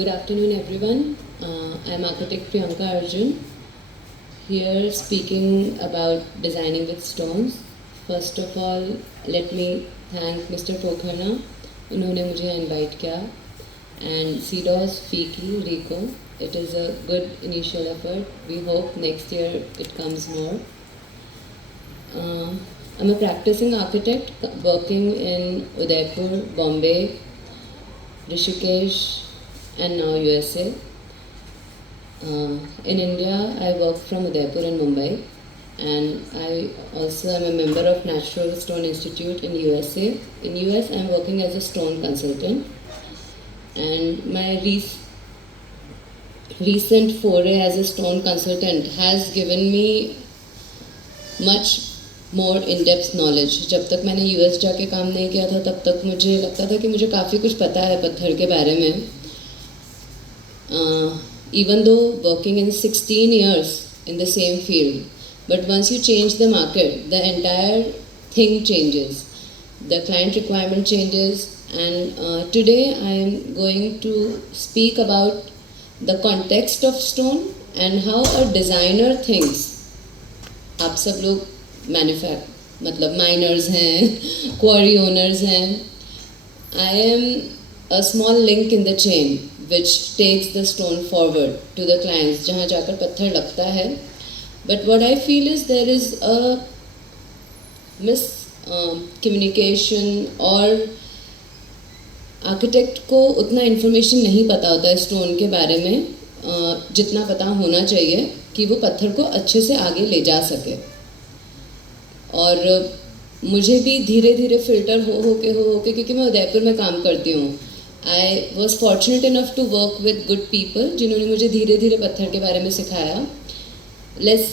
Good afternoon, everyone. I am architect Priyanka Arjun, here speaking about designing with stones. First of all, let me thank Mr. Pokharna, उन्होंने मुझे invite किया, and CDOS, FICI, RICO. It is a good initial effort. We hope next year it comes more. I'm a practicing architect working in Udaipur, Bombay, Rishikesh, and now USA. In India, I work from Udaipur and Mumbai, and I also am a member of Natural Stone Institute in USA. In US, I am working as a stone consultant, and my recent foray as a stone consultant has given me much more in-depth knowledge. जब तक मैंने US जाके काम नहीं किया था तब तक मुझे लगता था कि मुझे काफ़ी कुछ पता है पत्थर के बारे में. Even though working in 16 years in the same field, but once you change the market, the entire thing changes. The client requirement changes, and today I am going to speak about the context of stone and how a designer thinks. आप सब लोग मतलब miners हैं, quarry owners हैं. I am a small link in the chain which takes the stone forward to the clients, जहाँ जाकर पत्थर लगता है. But what I feel is there is a miscommunication और आर्किटेक्ट को उतना इन्फॉर्मेशन नहीं पता होता है स्टोन के बारे में जितना पता होना चाहिए कि वो पत्थर को अच्छे से आगे ले जा सके. और मुझे भी धीरे धीरे फिल्टर हो के क्योंकि मैं उदयपुर में काम करती हूँ. I was fortunate enough to work with good people जिन्होंने मुझे धीरे धीरे पत्थर के बारे में सिखाया. Let's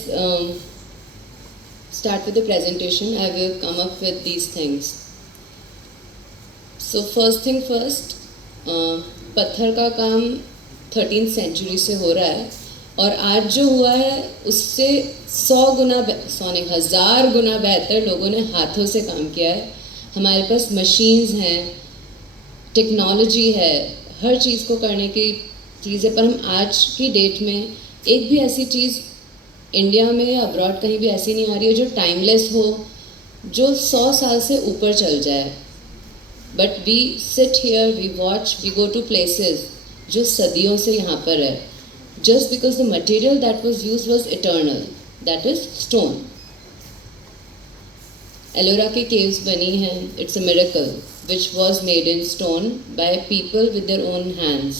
start with the presentation. I will come up with these things. So first thing first, पत्थर का काम 13th century से हो रहा है और आज जो हुआ है उससे 1000 गुना बेहतर लोगों ने हाथों से काम किया है. हमारे पास मशीन्स हैं, टेक्नोलॉजी है, हर चीज़ को करने की चीज़ है. पर हम आज की डेट में एक भी ऐसी चीज़ इंडिया में या अब्रॉड कहीं भी ऐसी नहीं आ रही है जो टाइमलेस हो, जो 100 साल से ऊपर चल जाए. But we sit here, we watch, we go to places जो सदियों से यहाँ पर है, just because the material that was use was eternal, that is stone. Ellora के केव्स बनी हैं, it's a miracle which was made in stone by people with their own hands.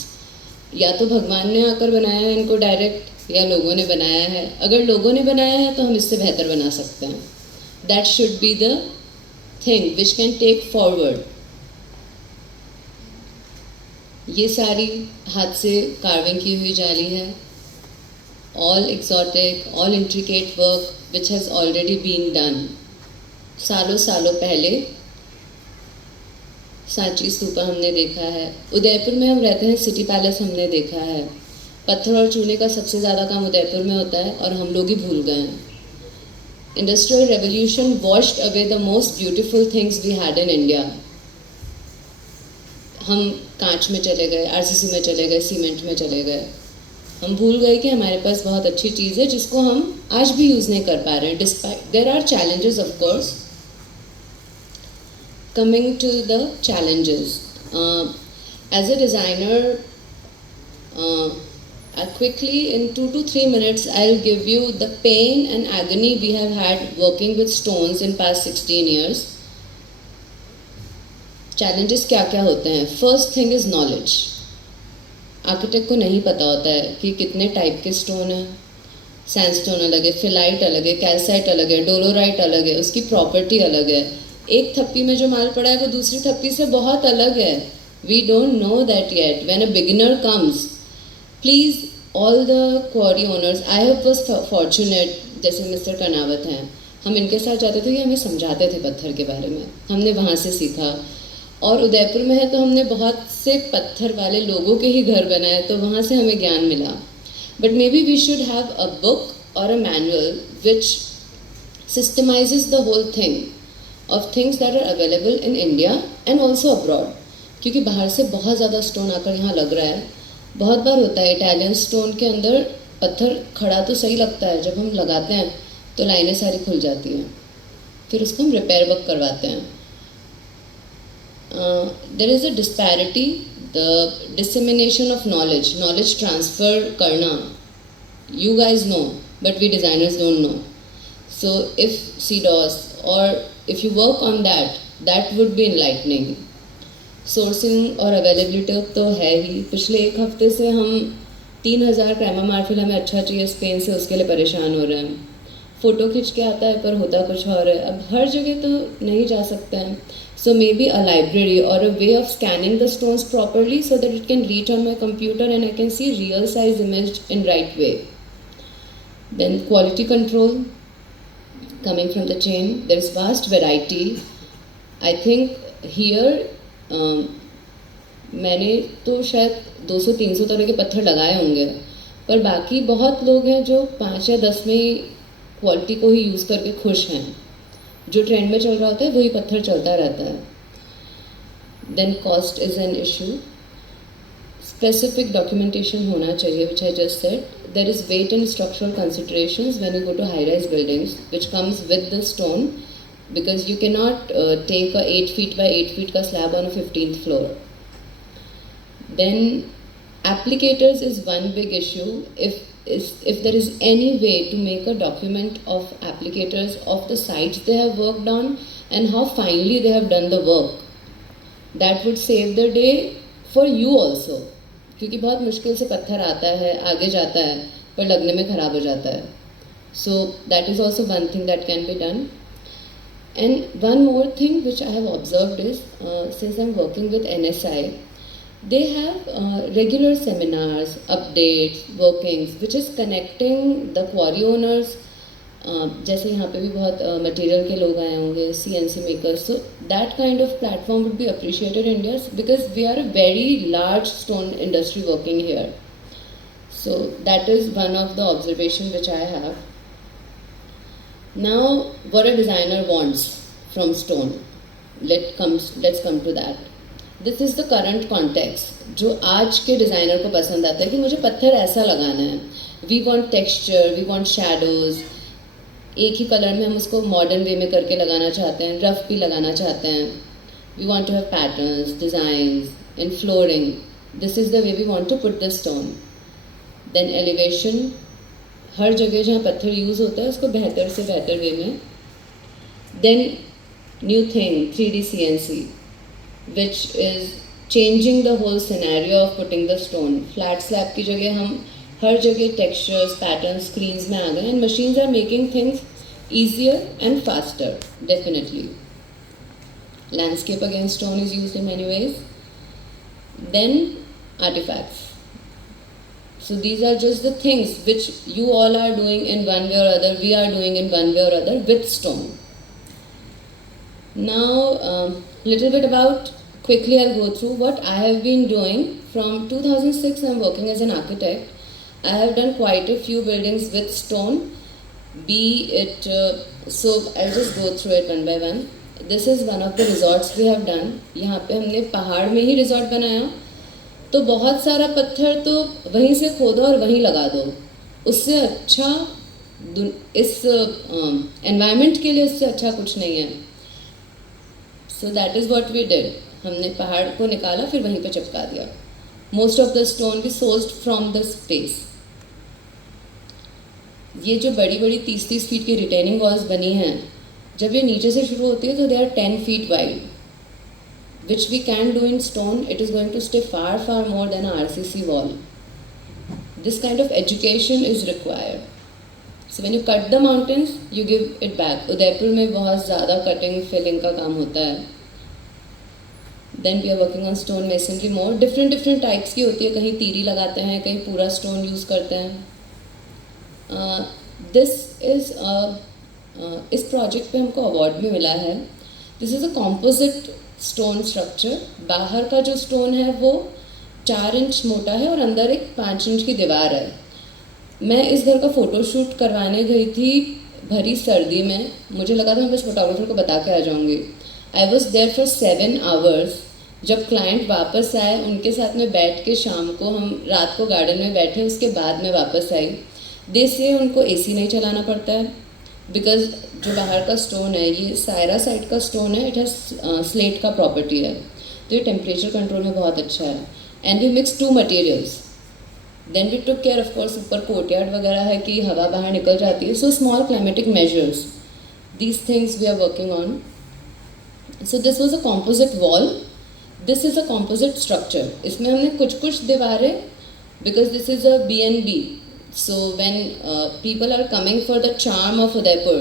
या तो भगवान ने आकर बनाया है इनको डायरेक्ट या लोगों ने बनाया है. अगर लोगों ने बनाया है तो हम इससे बेहतर बना सकते हैं. That should be the thing which can take forward. ये सारी हाथ से कार्विंग की हुई जाली है. All exotic, all intricate work which has already been done. सालों पहले सांची स्तूपा हमने देखा है. उदयपुर में हम रहते हैं, सिटी पैलेस हमने देखा है. पत्थर और चूने का सबसे ज़्यादा काम उदयपुर में होता है और हम लोग ही भूल गए हैं. Industrial revolution washed away the most beautiful things we had in India. हम कांच में चले गए, आरसीसी में चले गए, सीमेंट में चले गए. हम भूल गए कि हमारे पास बहुत अच्छी चीज़ है जिसको हम आज भी यूज़ नहीं कर पा रहे हैं. Despite there are challenges of course. Coming to the challenges, as a designer, quickly in 2 to 3 minutes I'll give you the pain and agony we have had working with stones in past 16 years. Challenges क्या क्या होते हैं? First thing is knowledge. Architect को नहीं पता होता है कि कितने टाइप के स्टोन हैं. सैंडस्टोन अलग है, फिलाइट अलग है, कैल्साइट अलग है, डोलोराइट अलग है, उसकी प्रॉपर्टी अलग है. एक थप्पी में जो माल पड़ा है वो दूसरी थप्पी से बहुत अलग है. We don't know that yet. When a beginner comes, please all the quarry owners, I have was fortunate, जैसे मिस्टर कर्नावत हैं, हम इनके साथ जाते थे कि हमें समझाते थे पत्थर के बारे में. हमने वहाँ से सीखा. और उदयपुर में है तो हमने बहुत से पत्थर वाले लोगों के ही घर बनाए, तो वहाँ से हमें ज्ञान मिला. But maybe we should have a book और a manual which systemizes the whole thing of things that are available in India and also abroad. क्योंकि बाहर से बहुत ज़्यादा स्टोन आकर यहाँ लग रहा है बहुत बार होता है इटालियन स्टोन के अंदर पत्थर खड़ा तो सही लगता है, जब हम लगाते हैं तो लाइनें सारी खुल जाती हैं, फिर उसको हम रिपेयर वर्क करवाते हैं. There is a disparity, the dissemination of knowledge transfer करना, you guys know but we designers don't know. So if CDOS or if you work on that would be enlightening. Sourcing और availability तो है ही. पिछले एक हफ्ते से हम 3000 क्रैमा मार्फिल हमें अच्छा चाहिए स्पेन से, उसके लिए परेशान हो रहे हैं. फ़ोटो खींच के आता है पर होता कुछ और है. अब हर जगह तो नहीं जा सकते हैं. सो मे बी अ लाइब्रेरी और a way of scanning the stones properly so that it can reach on my computer and I can see real size image in right way. Then quality control coming from the chain, there is vast variety. I think here मैंने तो शायद 200-300 तरह के पत्थर लगाए होंगे, पर बाकी बहुत लोग हैं जो 5 या 10 में क्वालिटी को ही यूज़ करके खुश हैं. जो ट्रेंड में चल रहा होता है वही पत्थर चलता रहता है. Then cost is an issue. Specific documentation होना चाहिए, which I just said. There is weight and structural considerations when you go to high-rise buildings, which comes with the stone, because you cannot take a 8 feet by 8 feet का slab on a 15th floor. Then applicators is one big issue. If there is any way to make a document of applicators of the sites they have worked on and how finely they have done the work, that would save the day for you also. क्योंकि बहुत मुश्किल से पत्थर आता है, आगे जाता है, पर लगने में ख़राब हो जाता है. So that is also one thing that can be done. And one more thing which I have observed is since I am working with NSI, they have regular seminars, updates, workings, which is connecting the quarry owners. जैसे यहाँ पे भी बहुत material के लोग आए होंगे, CNC makers. So that kind of platform would be appreciated in India because we are a very large stone industry working here. So that is one of the observation which I have. Now, what a designer wants from stone. Let's come to that. This is the current context. जो आज के designer को पसंद आता है कि मुझे पत्थर ऐसा लगाना है. We want texture, we want shadows. एक ही कलर में हम उसको मॉडर्न वे में करके लगाना चाहते हैं, रफ भी लगाना चाहते हैं. We want to have patterns, designs in flooring. This is the way we want to put the stone. Then elevation, हर जगह जहाँ पत्थर यूज़ होता है उसको बेहतर से बेहतर वे में. Then new thing 3D CNC which is changing the whole scenario of putting the stone. Flat slab की जगह हम हर जगह टेक्सचर्स, पैटर्न, स्क्रीन्स में आ गए. And machines are making things easier and faster. Definitely landscape again stone is used in many ways. Then artifacts. So these are just the things which you all are doing in one way or other, we are doing in one way or other with stone. Now, little bit about, quickly I'll go through what I have been doing. From 2006 I'm working as an architect. I have done quite a few buildings with stone, be it, so I'll just go through it one by one. This is one of the resorts we have done. यहाँ पे हमने पहाड़ में ही resort बनाया, तो बहुत सारा पत्थर तो वहीं से खोदो और वहीं लगा दो. उससे अच्छा इस एनवायरनमेंट के लिए उससे अच्छा कुछ नहीं है. So that is what we did. हमने पहाड़ को निकाला फिर वहीं पे चिपका दिया. Most of the stone we sourced from the space. ये जो बड़ी बड़ी 30-30 फीट की रिटेनिंग वॉल्स बनी हैं, जब ये नीचे से शुरू होती है तो they are 10 feet wide, which we can do in stone. It is going to stay far more than a RCC wall. This kind of education is required. So when you cut the mountains, you give it back. Udaipur में बहुत ज़्यादा cutting filling का काम होता है. Then we are working on stone masonry more. Different types की होती है. कहीं तीरी लगाते हैं, कहीं पूरा stone use करते हैं. This is इस project पे हमको award भी मिला है. This is a composite stone structure. बाहर का जो stone है वो 4 इंच मोटा है और अंदर एक 5 इंच की दीवार है. मैं इस घर का फ़ोटोशूट करवाने गई थी भरी सर्दी में. मुझे लगा था मैं बस फोटोग्राफर को बता के आ जाऊँगी. I was there for 7 hours. जब क्लाइंट वापस आए उनके साथ में बैठ के शाम को हम रात को गार्डन में बैठे, उसके बाद में वापस आई, दे से उनको एसी नहीं चलाना पड़ता है बिकॉज जो बाहर का स्टोन है ये सायरा साइड का स्टोन है, इट हैज़ स्लेट का प्रॉपर्टी है, तो ये टेम्परेचर कंट्रोल में बहुत अच्छा है. And we mix 2 materials. Then we took care, of course ऊपर कोर्टयार्ड वगैरह है कि हवा बाहर निकल जाती है, so small climatic measures, these things we are working on. So this was a composite wall, this is a composite structure. इसमें हमने कुछ दीवारें, because this is a BNB, so when people are coming for the charm of Udaipur,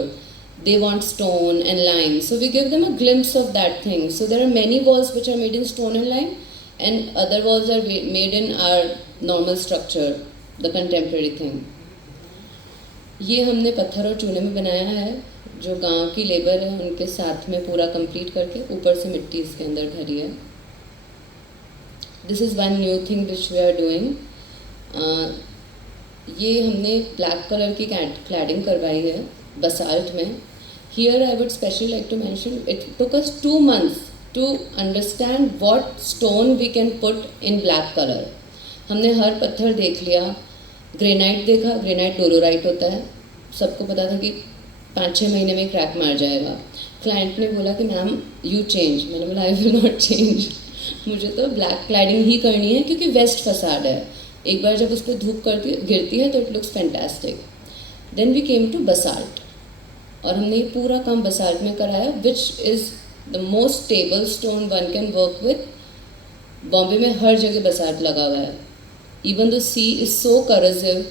they want stone and lime, so we give them a glimpse of that thing. So there are many walls which are made in stone and lime, and other walls are made in our normal structure, the contemporary thing. ये हमने पत्थर और चूने में बनाया है, जो गांव की लेबर है उनके साथ में पूरा कंप्लीट करके, ऊपर से मिट्टी इसके अंदर भरी है. This is one new thing which we are doing. ये हमने ब्लैक कलर की क्लैडिंग करवाई है बसाल्ट में. Here I would specially like to mention, it took us 2 months to understand what stone we can put in black colour. हमने हर पत्थर देख लिया, ग्रेनाइट देखा, ग्रेनाइट डोलोराइट होता है, सबको पता था कि 5-6 महीने में क्रैक मार जाएगा. क्लाइंट ने बोला कि मैम यू चेंज. मैंने बोला आई विल नॉट चेंज, मुझे तो ब्लैक क्लैडिंग ही करनी है क्योंकि वेस्ट फसाड है. एक बार जब उस पर धूप करती गिरती है तो it looks fantastic. Then we came to basalt, और हमने ये पूरा काम बसाल्ट में कराया, which is the most stable stone one can work with. Bombay में हर जगह बसाल्ट लगा हुआ है. Even the sea is so corrosive,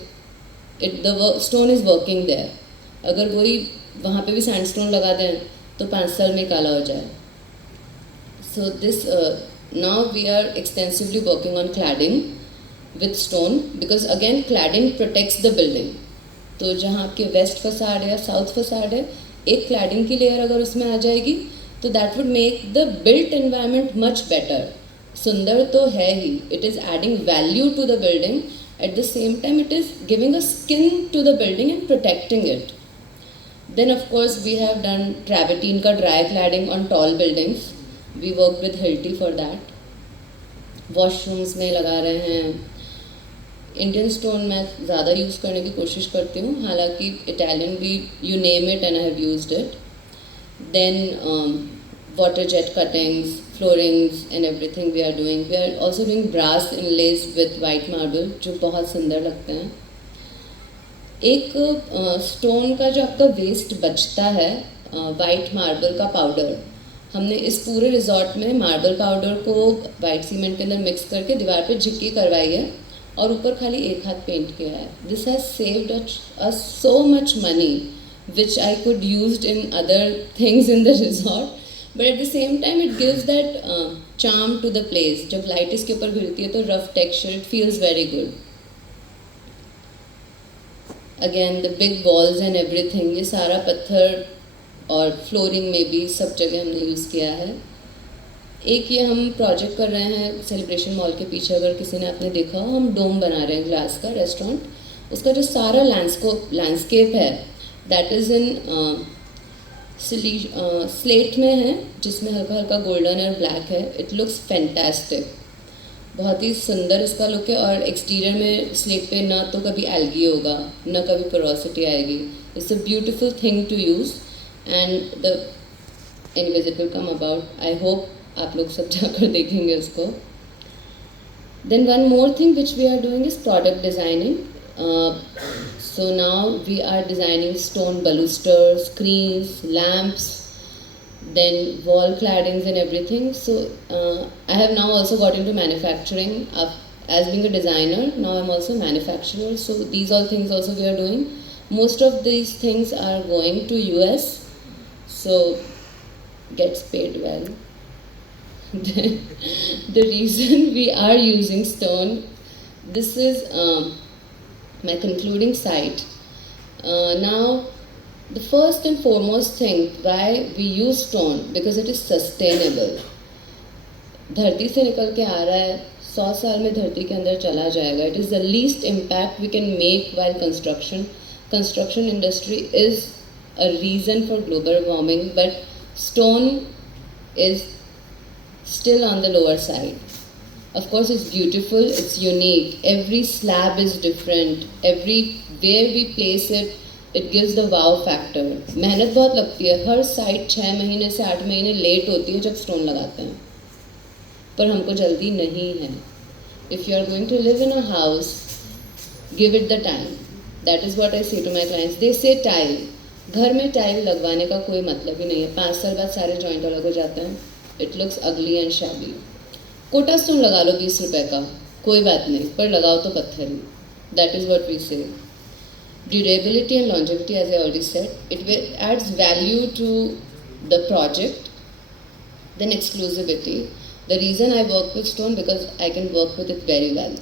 the stone is working there. अगर वही वहाँ पे भी सैंडस्टोन लगा दें तो 5 साल में काला हो जाए. So this now we are extensively working on cladding with stone, because again cladding protects the building. तो जहाँ आपके वेस्ट फसाड है या साउथ फसाड है, एक क्लैडिंग की लेयर अगर उसमें आ जाएगी तो that would make the built environment much better. सुंदर तो है ही, it is adding value to the building, at the same time it is giving a skin to the building and protecting it. Then of course we have done travertine का dry cladding on tall buildings. We work with Hilti for that. Washrooms में लगा रहे हैं. Indian stone मैं ज़्यादा use करने की कोशिश करती हूँ, हालांकि इटालियन भी, you name it and I have used it. Then water jet cuttings, floorings and everything we are doing. We are also doing brass inlays with white marble, जो बहुत सुंदर लगते हैं. एक स्टोन का जो आपका वेस्ट बचता है, वाइट मार्बल का पाउडर, हमने इस पूरे रिजॉर्ट में मार्बल पाउडर को वाइट सीमेंट के अंदर मिक्स करके दीवार पे झिक्की करवाई है और ऊपर खाली एक हाथ पेंट किया है. This has saved us so much money which I could used in other things in the resort, but at the same time it gives that charm to the place. जब लाइट इसके ऊपर गिरती है तो rough texture, it feels very good. Again the big walls and everything, ये सारा पत्थर, और फ्लोरिंग में भी सब जगह हमने यूज़ किया है. एक ये हम प्रोजेक्ट कर रहे हैं सेलिब्रेशन मॉल के पीछे, अगर किसी ने आपने देखा हो, हम डोम बना रहे हैं ग्लास का रेस्टोरेंट. उसका जो सारा लैंडस्केप है दैट इज़ इन स्लेट में है, जिसमें हल्का हल्का गोल्डन और ब्लैक है. इट लुक्स फैंटास्टिक, बहुत ही सुंदर इसका लुक है. और एक्सटीरियर में स्लेट पे ना तो कभी एल्गी होगा, ना कभी पोरोसिटी आएगी. It's a beautiful thing to use and the anyways it will come about. I hope आप लोग सब जाकर देखेंगे उसको. Then one more thing which we are doing is product designing. So now we are designing stone baluster, screens, lamps, then wall claddings and everything. So I have now also got into manufacturing. As being a designer, now I'm also a manufacturer. So these all things also we are doing. Most of these things are going to US, so gets paid well. The reason we are using stone, this is my concluding slide. Now the first and foremost thing why we use stone, because it is sustainable. धरती से निकल के आ रहा है, 100 साल में धरती के अंदर चला जाएगा. It is the least impact we can make while construction. Construction industry is a reason for global warming, but stone is still on the lower side. Of course, it's beautiful, it's unique. Every slab is different. Every where we place it, it gives the wow factor. मेहनत बहुत लगती है. हर side 6 महीने से 8 महीने late होती है जब स्टोन लगाते हैं, पर हमको जल्दी नहीं है. If you are going to live in a house, give it the time. That is what I say to my clients. They say tile. घर में टाइल लगवाने का कोई मतलब ही नहीं है. 5 साल बाद सारे जॉइंट अलग हो जाते हैं. It looks ugly and shabby. Kota stone लगा लो 20 रुपए का, कोई बात नहीं, पर लगाओ तो पत्थर ही. That is what we say. Durability and longevity, as I already said, it adds value to the project. Then exclusivity. The reason I work with stone, because I can work with it very well.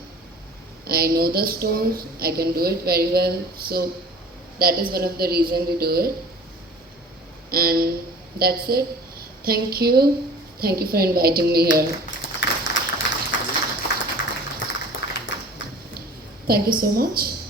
I know the stones, I can do it very well. So that is one of the reasons we do it. And that's it. Thank you. Thank you for inviting me here. Thank you so much.